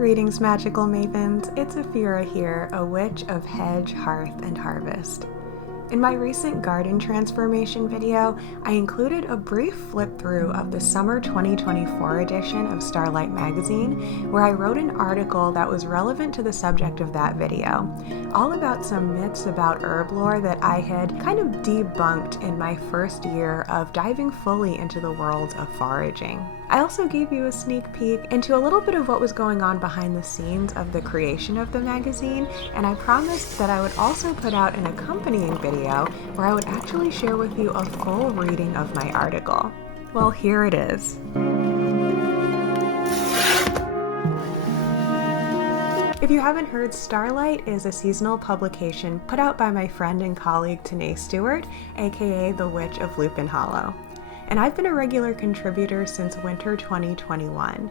Greetings, magical mavens. It's Afira here, a witch of hedge, hearth, and harvest. In my recent garden transformation video, I included a brief flip through of the summer 2024 edition of Starlight Magazine, where I wrote an article that was relevant to the subject of that video, all about some myths about herb lore that I had kind of debunked in my first year of diving fully into the world of foraging. I also gave you a sneak peek into a little bit of what was going on behind the scenes of the creation of the magazine, and I promised that I would also put out an accompanying video where I would actually share with you a full reading of my article. Well, here it is. If you haven't heard, Starlight is a seasonal publication put out by my friend and colleague Tanae Stewart, aka the Witch of Lupin Hollow. And I've been a regular contributor since winter 2021.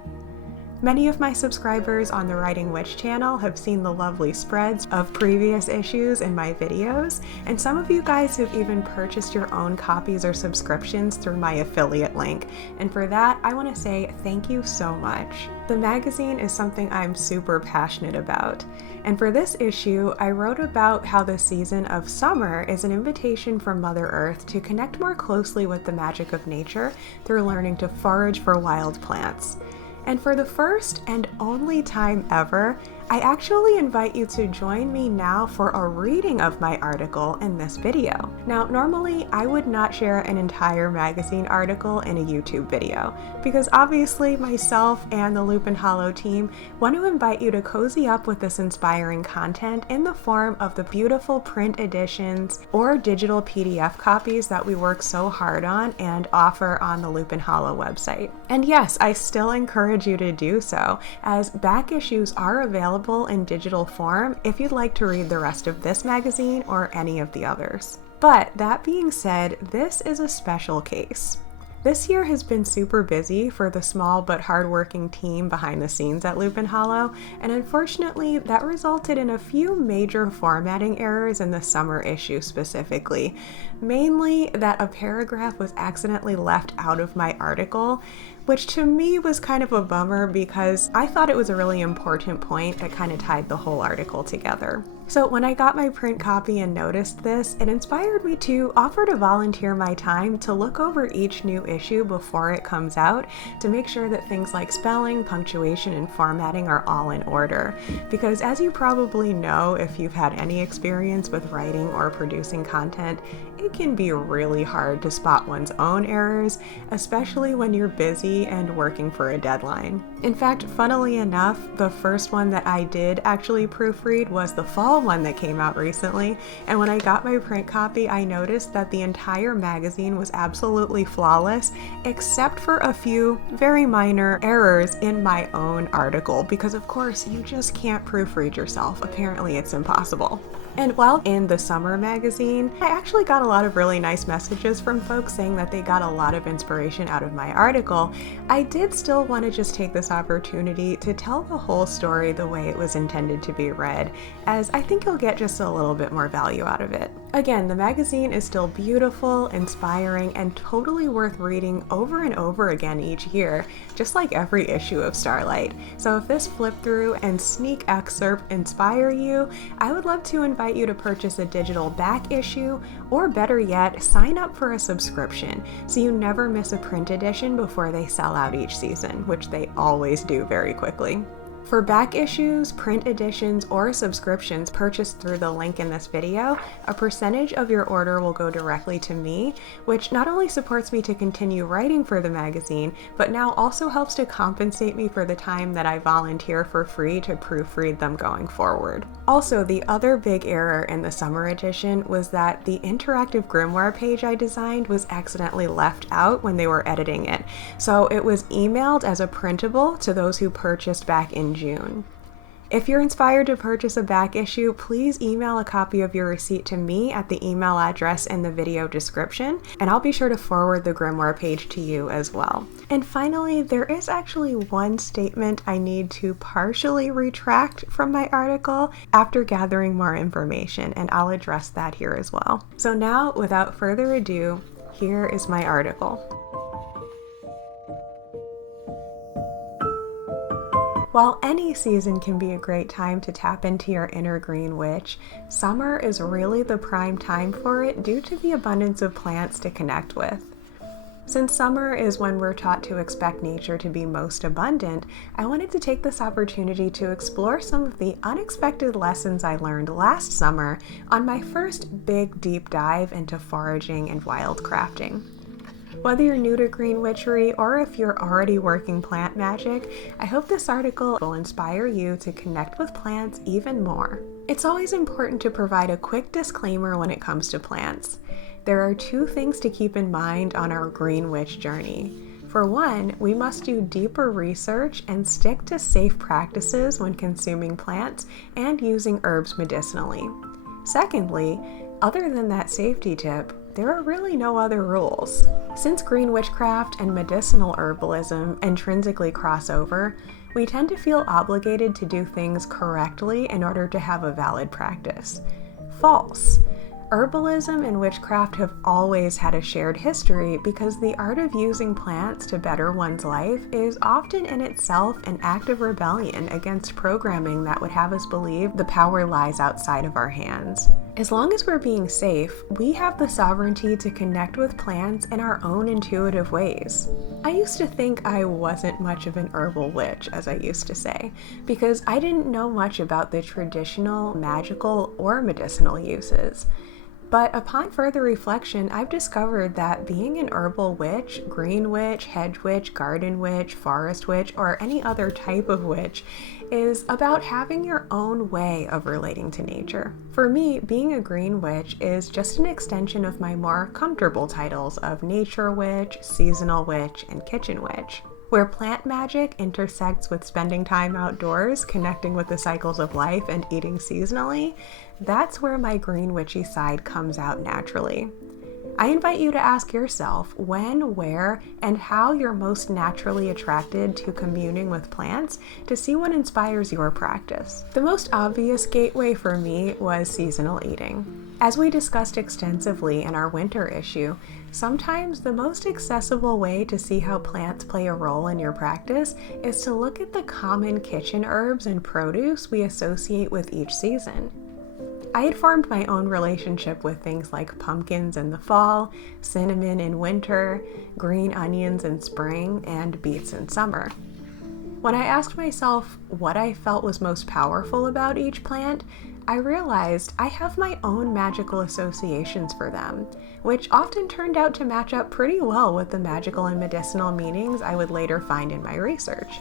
Many of my subscribers on the Writing Witch channel have seen the lovely spreads of previous issues in my videos, and some of you guys have even purchased your own copies or subscriptions through my affiliate link, and for that I want to say thank you so much. The magazine is something I'm super passionate about, and for this issue I wrote about how the season of summer is an invitation from Mother Earth to connect more closely with the magic of nature through learning to forage for wild plants. And for the first and only time ever, I actually invite you to join me now for a reading of my article in this video. Now, normally I would not share an entire magazine article in a YouTube video, because obviously myself and the Lupin Hollow team want to invite you to cozy up with this inspiring content in the form of the beautiful print editions or digital PDF copies that we work so hard on and offer on the Lupin Hollow website. And yes, I still encourage you to do so, as back issues are available in digital form if you'd like to read the rest of this magazine or any of the others. But that being said, this is a special case. This year has been super busy for the small but hardworking team behind the scenes at Lupin Hollow, and unfortunately that resulted in a few major formatting errors in the summer issue specifically. Mainly that a paragraph was accidentally left out of my article, which to me was kind of a bummer because I thought it was a really important point that kind of tied the whole article together. So when I got my print copy and noticed this, it inspired me to offer to volunteer my time to look over each new issue before it comes out to make sure that things like spelling, punctuation, and formatting are all in order. Because as you probably know, if you've had any experience with writing or producing content, it can be really hard to spot one's own errors, especially when you're busy and working for a deadline. In fact, funnily enough, the first one that I did actually proofread was the fall one that came out recently, and when I got my print copy, I noticed that the entire magazine was absolutely flawless, except for a few very minor errors in my own article, because of course you just can't proofread yourself. Apparently it's impossible. And while in the summer magazine, I actually got a lot of really nice messages from folks saying that they got a lot of inspiration out of my article. I did still want to just take this opportunity to tell the whole story the way it was intended to be read, as I think you'll get just a little bit more value out of it. Again, the magazine is still beautiful, inspiring, and totally worth reading over and over again each year, just like every issue of Starlight. So if this flip through and sneak excerpt inspire you, I would love to invite you to purchase a digital back issue, or better yet, sign up for a subscription so you never miss a print edition before they sell out each season, which they always do very quickly. For back issues, print editions, or subscriptions purchased through the link in this video, a percentage of your order will go directly to me, which not only supports me to continue writing for the magazine, but now also helps to compensate me for the time that I volunteer for free to proofread them going forward. Also, the other big error in the summer edition was that the interactive grimoire page I designed was accidentally left out when they were editing it, so it was emailed as a printable to those who purchased back in June. If you're inspired to purchase a back issue, please email a copy of your receipt to me at the email address in the video description, and I'll be sure to forward the grimoire page to you as well. And finally, there is actually one statement I need to partially retract from my article after gathering more information, and I'll address that here as well. So now, without further ado, here is my article. While any season can be a great time to tap into your inner green witch, summer is really the prime time for it due to the abundance of plants to connect with. Since summer is when we're taught to expect nature to be most abundant, I wanted to take this opportunity to explore some of the unexpected lessons I learned last summer on my first big deep dive into foraging and wildcrafting. Whether you're new to green witchery or if you're already working plant magic, I hope this article will inspire you to connect with plants even more. It's always important to provide a quick disclaimer when it comes to plants. There are two things to keep in mind on our green witch journey. For one, we must do deeper research and stick to safe practices when consuming plants and using herbs medicinally. Secondly, other than that safety tip, there are really no other rules. Since green witchcraft and medicinal herbalism intrinsically cross over, we tend to feel obligated to do things correctly in order to have a valid practice. False. Herbalism and witchcraft have always had a shared history because the art of using plants to better one's life is often in itself an act of rebellion against programming that would have us believe the power lies outside of our hands. As long as we're being safe, we have the sovereignty to connect with plants in our own intuitive ways. I used to think I wasn't much of an herbal witch, as I used to say, because I didn't know much about the traditional, magical, or medicinal uses. But upon further reflection, I've discovered that being an herbal witch, green witch, hedge witch, garden witch, forest witch, or any other type of witch is about having your own way of relating to nature. For me, being a green witch is just an extension of my more comfortable titles of nature witch, seasonal witch, and kitchen witch. Where plant magic intersects with spending time outdoors, connecting with the cycles of life, and eating seasonally, that's where my green witchy side comes out naturally. I invite you to ask yourself when, where, and how you're most naturally attracted to communing with plants to see what inspires your practice. The most obvious gateway for me was seasonal eating. As we discussed extensively in our winter issue, sometimes the most accessible way to see how plants play a role in your practice is to look at the common kitchen herbs and produce we associate with each season. I had formed my own relationship with things like pumpkins in the fall, cinnamon in winter, green onions in spring, and beets in summer. When I asked myself what I felt was most powerful about each plant, I realized I have my own magical associations for them, which often turned out to match up pretty well with the magical and medicinal meanings I would later find in my research.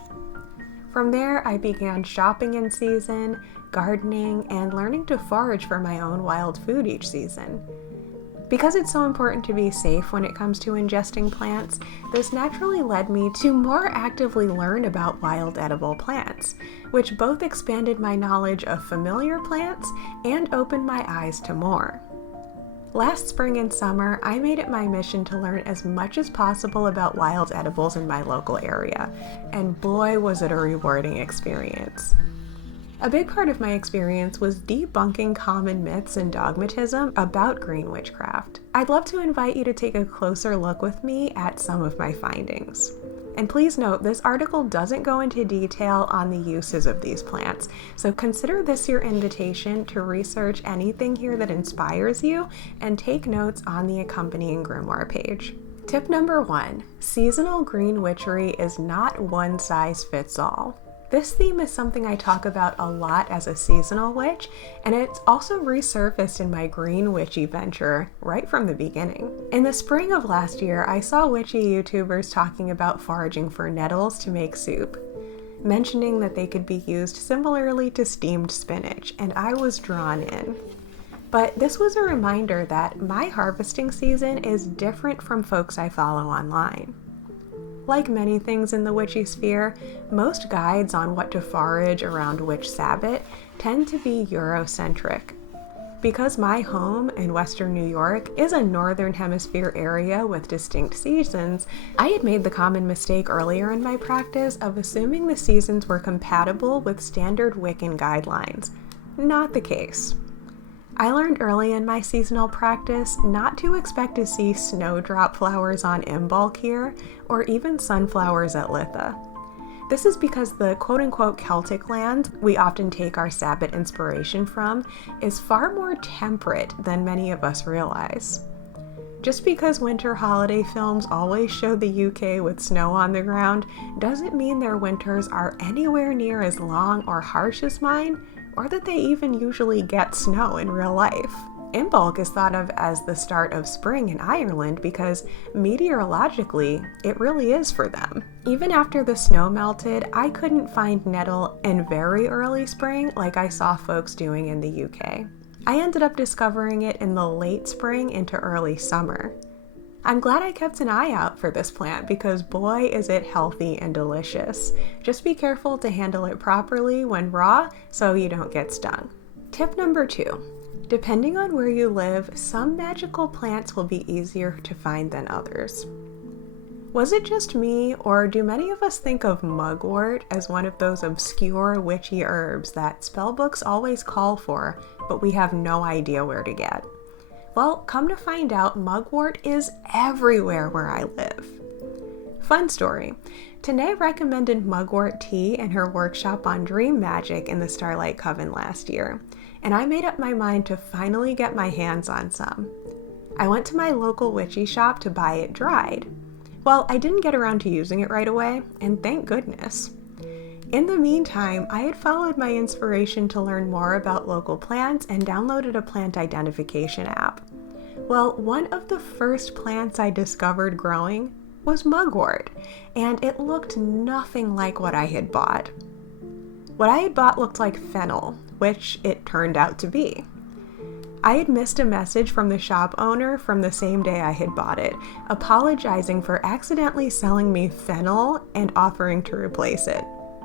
From there, I began shopping in season, gardening, and learning to forage for my own wild food each season. Because it's so important to be safe when it comes to ingesting plants, this naturally led me to more actively learn about wild edible plants, which both expanded my knowledge of familiar plants and opened my eyes to more. Last spring and summer, I made it my mission to learn as much as possible about wild edibles in my local area, and boy was it a rewarding experience. A big part of my experience was debunking common myths and dogmatism about green witchcraft. I'd love to invite you to take a closer look with me at some of my findings. And please note, this article doesn't go into detail on the uses of these plants, so consider this your invitation to research anything here that inspires you and take notes on the accompanying grimoire page. Tip number 1, seasonal green witchery is not one size fits all. This theme is something I talk about a lot as a seasonal witch, and it's also resurfaced in my green witchy venture right from the beginning. In the spring of last year, I saw witchy YouTubers talking about foraging for nettles to make soup, mentioning that they could be used similarly to steamed spinach, and I was drawn in. But this was a reminder that my harvesting season is different from folks I follow online. Like many things in the witchy sphere, most guides on what to forage around which Sabbath tend to be Eurocentric. Because my home in Western New York is a Northern Hemisphere area with distinct seasons, I had made the common mistake earlier in my practice of assuming the seasons were compatible with standard Wiccan guidelines. Not the case. I learned early in my seasonal practice not to expect to see snowdrop flowers on Imbolc here, or even sunflowers at Litha. This is because the quote-unquote Celtic land we often take our Sabbath inspiration from is far more temperate than many of us realize. Just because winter holiday films always show the UK with snow on the ground doesn't mean their winters are anywhere near as long or harsh as mine, or that they even usually get snow in real life. Imbolc is thought of as the start of spring in Ireland because meteorologically, it really is for them. Even after the snow melted, I couldn't find nettle in very early spring like I saw folks doing in the UK. I ended up discovering it in the late spring into early summer. I'm glad I kept an eye out for this plant because boy is it healthy and delicious. Just be careful to handle it properly when raw so you don't get stung. Tip number 2. Depending on where you live, some magical plants will be easier to find than others. Was it just me, or do many of us think of mugwort as one of those obscure witchy herbs that spellbooks always call for, but we have no idea where to get? Well, come to find out, mugwort is everywhere where I live. Fun story. Tanae recommended mugwort tea in her workshop on dream magic in the Starlight Coven last year, and I made up my mind to finally get my hands on some. I went to my local witchy shop to buy it dried. Well, I didn't get around to using it right away, and thank goodness. In the meantime, I had followed my inspiration to learn more about local plants and downloaded a plant identification app. Well, one of the first plants I discovered growing was mugwort, and it looked nothing like what I had bought. What I had bought looked like fennel, which it turned out to be. I had missed a message from the shop owner from the same day I had bought it, apologizing for accidentally selling me fennel and offering to replace it.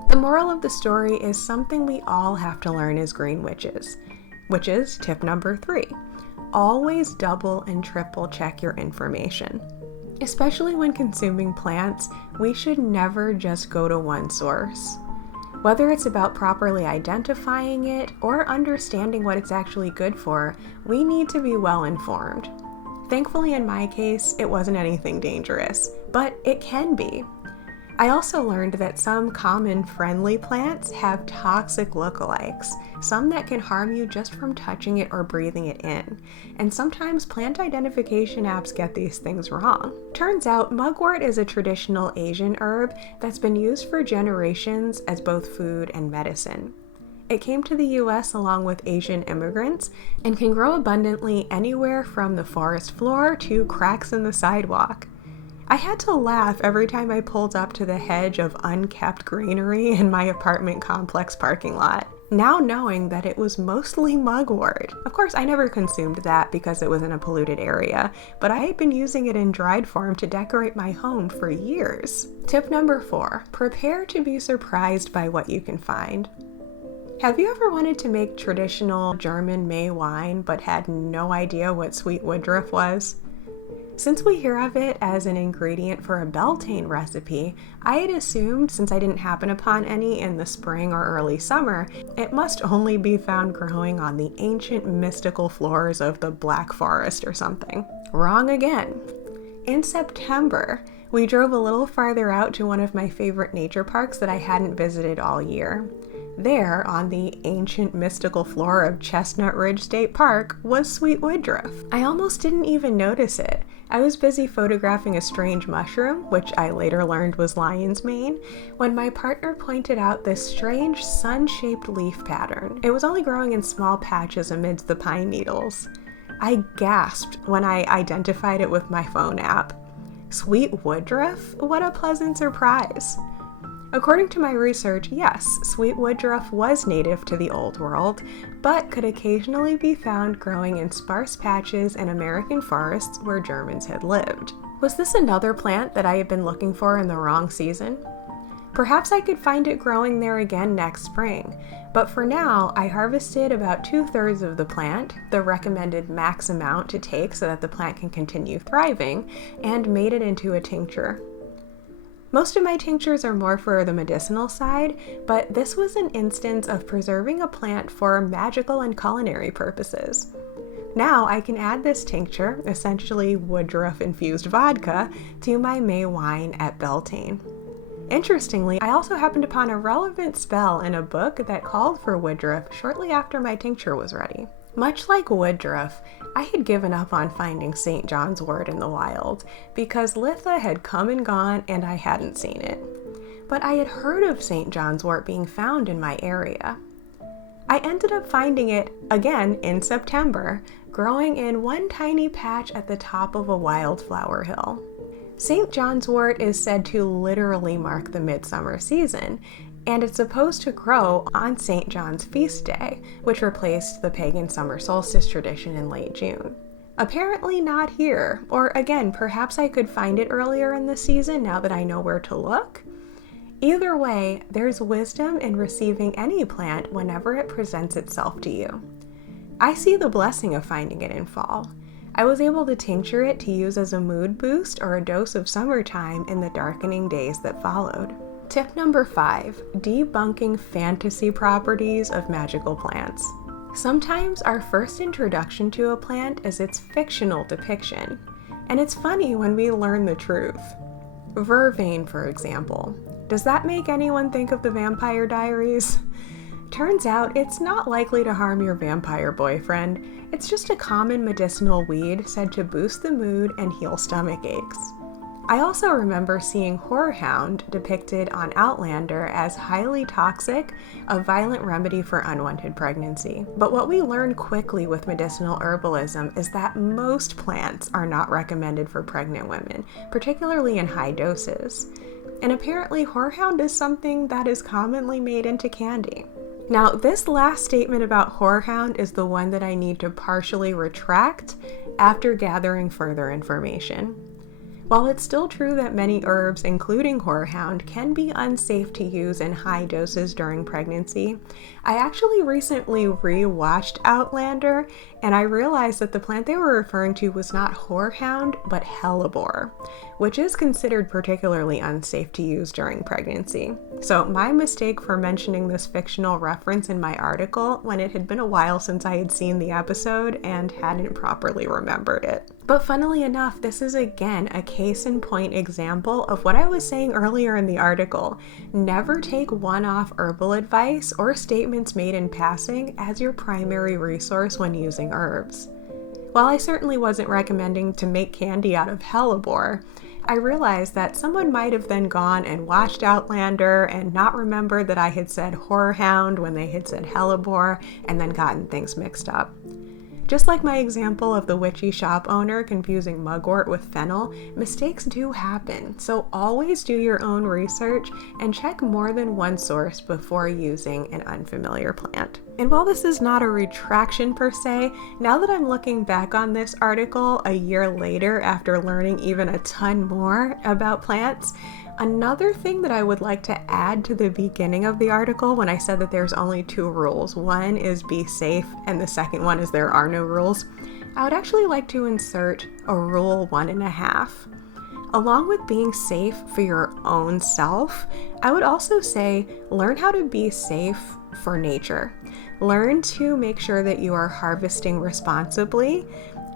The moral of the story is something we all have to learn as green witches, which is tip number 3. Always double and triple check your information. Especially when consuming plants, we should never just go to one source. Whether it's about properly identifying it or understanding what it's actually good for, we need to be well informed. Thankfully, in my case, it wasn't anything dangerous, but it can be. I also learned that some common friendly plants have toxic lookalikes, some that can harm you just from touching it or breathing it in, and sometimes plant identification apps get these things wrong. Turns out mugwort is a traditional Asian herb that's been used for generations as both food and medicine. It came to the US along with Asian immigrants and can grow abundantly anywhere from the forest floor to cracks in the sidewalk. I had to laugh every time I pulled up to the hedge of unkept greenery in my apartment complex parking lot, now knowing that it was mostly mugwort. Of course, I never consumed that because it was in a polluted area, but I had been using it in dried form to decorate my home for years. Tip number 4, prepare to be surprised by what you can find. Have you ever wanted to make traditional German May wine but had no idea what sweet woodruff was? Since we hear of it as an ingredient for a Beltane recipe, I had assumed, since I didn't happen upon any in the spring or early summer, it must only be found growing on the ancient mystical floors of the Black Forest or something. Wrong again. In September, we drove a little farther out to one of my favorite nature parks that I hadn't visited all year. There, on the ancient mystical floor of Chestnut Ridge State Park, was sweet woodruff. I almost didn't even notice it. I was busy photographing a strange mushroom, which I later learned was lion's mane, when my partner pointed out this strange sun-shaped leaf pattern. It was only growing in small patches amidst the pine needles. I gasped when I identified it with my phone app. Sweet woodruff? What a pleasant surprise. According to my research, yes, sweet woodruff was native to the Old World, but could occasionally be found growing in sparse patches in American forests where Germans had lived. Was this another plant that I had been looking for in the wrong season? Perhaps I could find it growing there again next spring, but for now, I harvested about 2/3 of the plant, the recommended max amount to take so that the plant can continue thriving, and made it into a tincture. Most of my tinctures are more for the medicinal side, but this was an instance of preserving a plant for magical and culinary purposes. Now I can add this tincture, essentially woodruff-infused vodka, to my May wine at Beltane. Interestingly, I also happened upon a relevant spell in a book that called for woodruff shortly after my tincture was ready. Much like woodruff, I had given up on finding St. John's wort in the wild because Litha had come and gone and I hadn't seen it. But I had heard of St. John's wort being found in my area. I ended up finding it again in September, growing in one tiny patch at the top of a wildflower hill. St. John's wort is said to literally mark the midsummer season, and it's supposed to grow on St. John's feast day, which replaced the pagan summer solstice tradition in late June. Apparently not here, or again, perhaps I could find it earlier in the season now that I know where to look. Either way, there's wisdom in receiving any plant whenever it presents itself to you. I see the blessing of finding it in fall. I was able to tincture it to use as a mood boost or a dose of summertime in the darkening days that followed. Tip number 5, debunking fantasy properties of magical plants. Sometimes our first introduction to a plant is its fictional depiction, and it's funny when we learn the truth. Vervain, for example. Does that make anyone think of the Vampire Diaries? Turns out it's not likely to harm your vampire boyfriend. It's just a common medicinal weed said to boost the mood and heal stomach aches. I also remember seeing horehound depicted on Outlander as highly toxic, a violent remedy for unwanted pregnancy. But what we learned quickly with medicinal herbalism is that most plants are not recommended for pregnant women, particularly in high doses. And apparently horehound is something that is commonly made into candy. Now, this last statement about horehound is the one that I need to partially retract after gathering further information. While it's still true that many herbs, including horehound, can be unsafe to use in high doses during pregnancy, I actually recently re-watched Outlander, and I realized that the plant they were referring to was not horehound, but hellebore, which is considered particularly unsafe to use during pregnancy. So my mistake for mentioning this fictional reference in my article when it had been a while since I had seen the episode and hadn't properly remembered it. But funnily enough, this is again a case in point example of what I was saying earlier in the article. Never take one-off herbal advice or statements made in passing as your primary resource when using herbs. While I certainly wasn't recommending to make candy out of hellebore, I realized that someone might have then gone and watched Outlander and not remembered that I had said horehound when they had said hellebore and then gotten things mixed up. Just like my example of the witchy shop owner confusing mugwort with fennel, mistakes do happen, so always do your own research and check more than one source before using an unfamiliar plant. And while this is not a retraction per se, now that I'm looking back on this article a year later after learning even a ton more about plants, another thing that I would like to add to the beginning of the article when I said that there's only 2 rules, one is be safe and the second one is there are no rules, I would actually like to insert a rule 1.5. Along with being safe for your own self, I would also say learn how to be safe for nature. Learn to make sure that you are harvesting responsibly.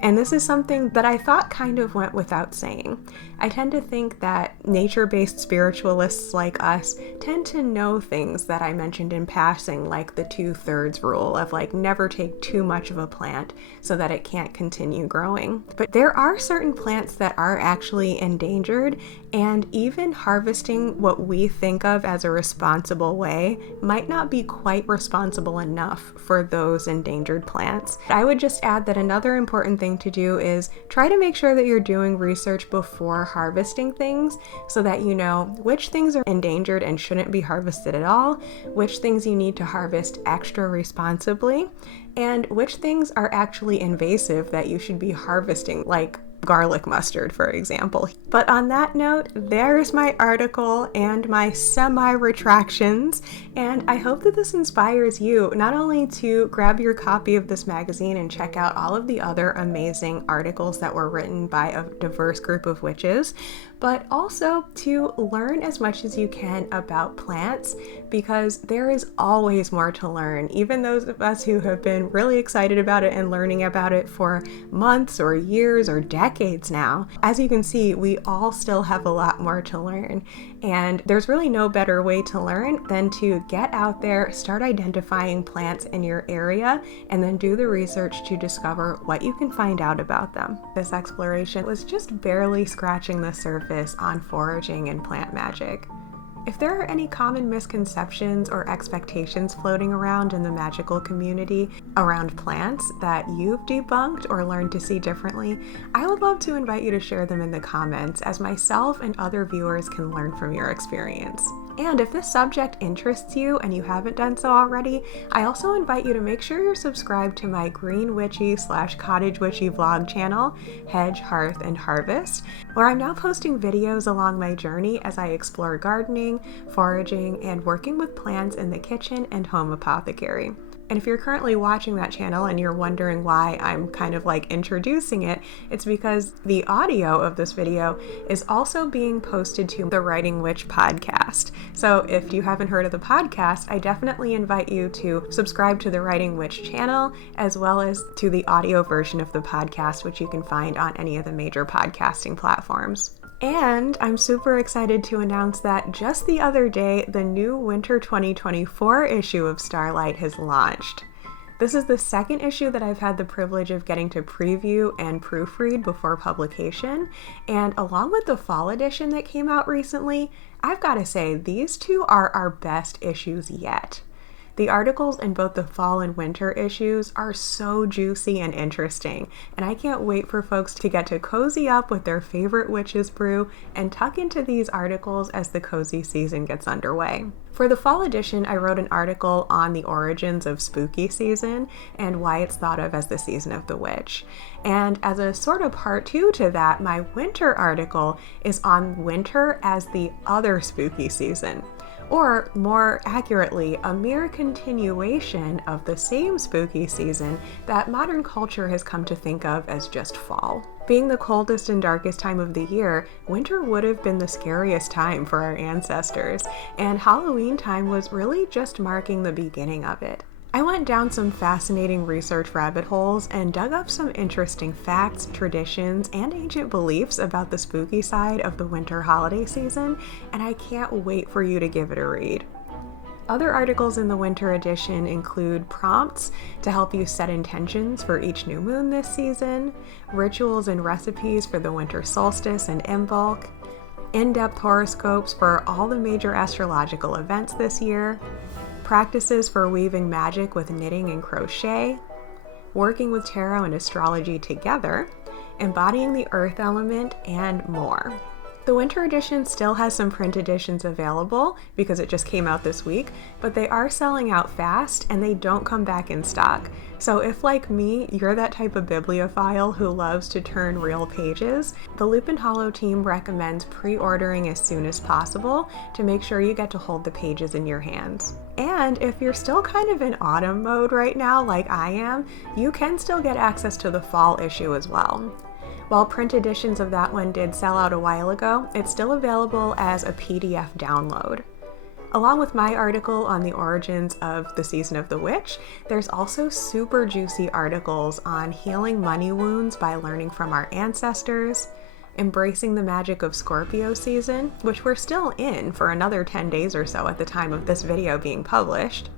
And this is something that I thought kind of went without saying. I tend to think that nature-based spiritualists like us tend to know things that I mentioned in passing, like the 2/3 rule of never take too much of a plant so that it can't continue growing. But there are certain plants that are actually endangered, and even harvesting what we think of as a responsible way might not be quite responsible enough for those endangered plants. I would just add that another important thing to do is try to make sure that you're doing research before harvesting things so that you know which things are endangered and shouldn't be harvested at all, which things you need to harvest extra responsibly, and which things are actually invasive that you should be harvesting, like garlic mustard, for example. But on that note, there's my article and my semi-retractions, and I hope that this inspires you not only to grab your copy of this magazine and check out all of the other amazing articles that were written by a diverse group of witches, but also to learn as much as you can about plants, because there is always more to learn. Even those of us who have been really excited about it and learning about it for months or years or decades now, as you can see, we all still have a lot more to learn. And there's really no better way to learn than to get out there, start identifying plants in your area, and then do the research to discover what you can find out about them. This exploration was just barely scratching the surface on foraging and plant magic. If there are any common misconceptions or expectations floating around in the magical community around plants that you've debunked or learned to see differently, I would love to invite you to share them in the comments, as myself and other viewers can learn from your experience. And if this subject interests you and you haven't done so already, I also invite you to make sure you're subscribed to my green witchy / cottage witchy vlog channel, Hedge, Hearth, and Harvest, where I'm now posting videos along my journey as I explore gardening, foraging, and working with plants in the kitchen and home apothecary. And if you're currently watching that channel and you're wondering why I'm kind of like introducing it, it's because the audio of this video is also being posted to the Writing Witch podcast. So if you haven't heard of the podcast, I definitely invite you to subscribe to the Writing Witch channel, as well as to the audio version of the podcast, which you can find on any of the major podcasting platforms. And I'm super excited to announce that just the other day, the new Winter 2024 issue of Starlight has launched. This is the second issue that I've had the privilege of getting to preview and proofread before publication, and along with the fall edition that came out recently, I've got to say these two are our best issues yet. The articles in both the fall and winter issues are so juicy and interesting, and I can't wait for folks to get to cozy up with their favorite witch's brew and tuck into these articles as the cozy season gets underway. For the fall edition, I wrote an article on the origins of spooky season and why it's thought of as the season of the witch. And as a sort of part 2 to that, my winter article is on winter as the other spooky season. Or, more accurately, a mere continuation of the same spooky season that modern culture has come to think of as just fall. Being the coldest and darkest time of the year, winter would have been the scariest time for our ancestors, and Halloween time was really just marking the beginning of it. I went down some fascinating research rabbit holes and dug up some interesting facts, traditions, and ancient beliefs about the spooky side of the winter holiday season, and I can't wait for you to give it a read. Other articles in the winter edition include prompts to help you set intentions for each new moon this season, rituals and recipes for the winter solstice and Imbolc, in-depth horoscopes for all the major astrological events this year, practices for weaving magic with knitting and crochet, working with tarot and astrology together, embodying the earth element, and more. The winter edition still has some print editions available because it just came out this week, but they are selling out fast and they don't come back in stock. So if, like me, you're that type of bibliophile who loves to turn real pages, the Lupin Hollow team recommends pre-ordering as soon as possible to make sure you get to hold the pages in your hands. And if you're still kind of in autumn mode right now, like I am, you can still get access to the fall issue as well. While print editions of that one did sell out a while ago, it's still available as a PDF download. Along with my article on the origins of the season of the witch, there's also super juicy articles on healing money wounds by learning from our ancestors, embracing the magic of Scorpio season, which we're still in for another 10 days or so at the time of this video being published,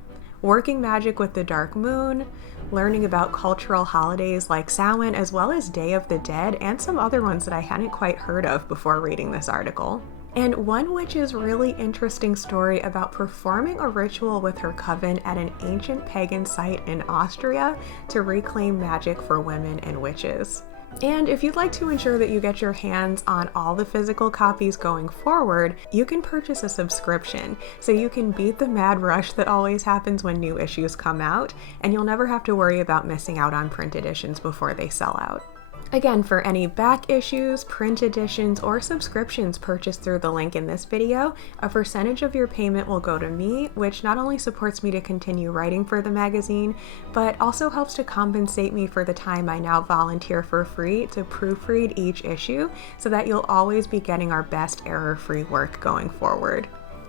working magic with the dark moon, learning about cultural holidays like Samhain, as well as Day of the Dead, and some other ones that I hadn't quite heard of before reading this article. And one witch's really interesting story about performing a ritual with her coven at an ancient pagan site in Austria to reclaim magic for women and witches. And if you'd like to ensure that you get your hands on all the physical copies going forward, you can purchase a subscription, so you can beat the mad rush that always happens when new issues come out, and you'll never have to worry about missing out on print editions before they sell out. Again, for any back issues, print editions, or subscriptions purchased through the link in this video, a percentage of your payment will go to me, which not only supports me to continue writing for the magazine, but also helps to compensate me for the time I now volunteer for free to proofread each issue, so that you'll always be getting our best error-free work going forward.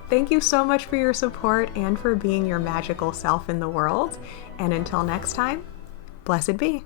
Thank you so much for your support and for being your magical self in the world, and until next time, blessed be.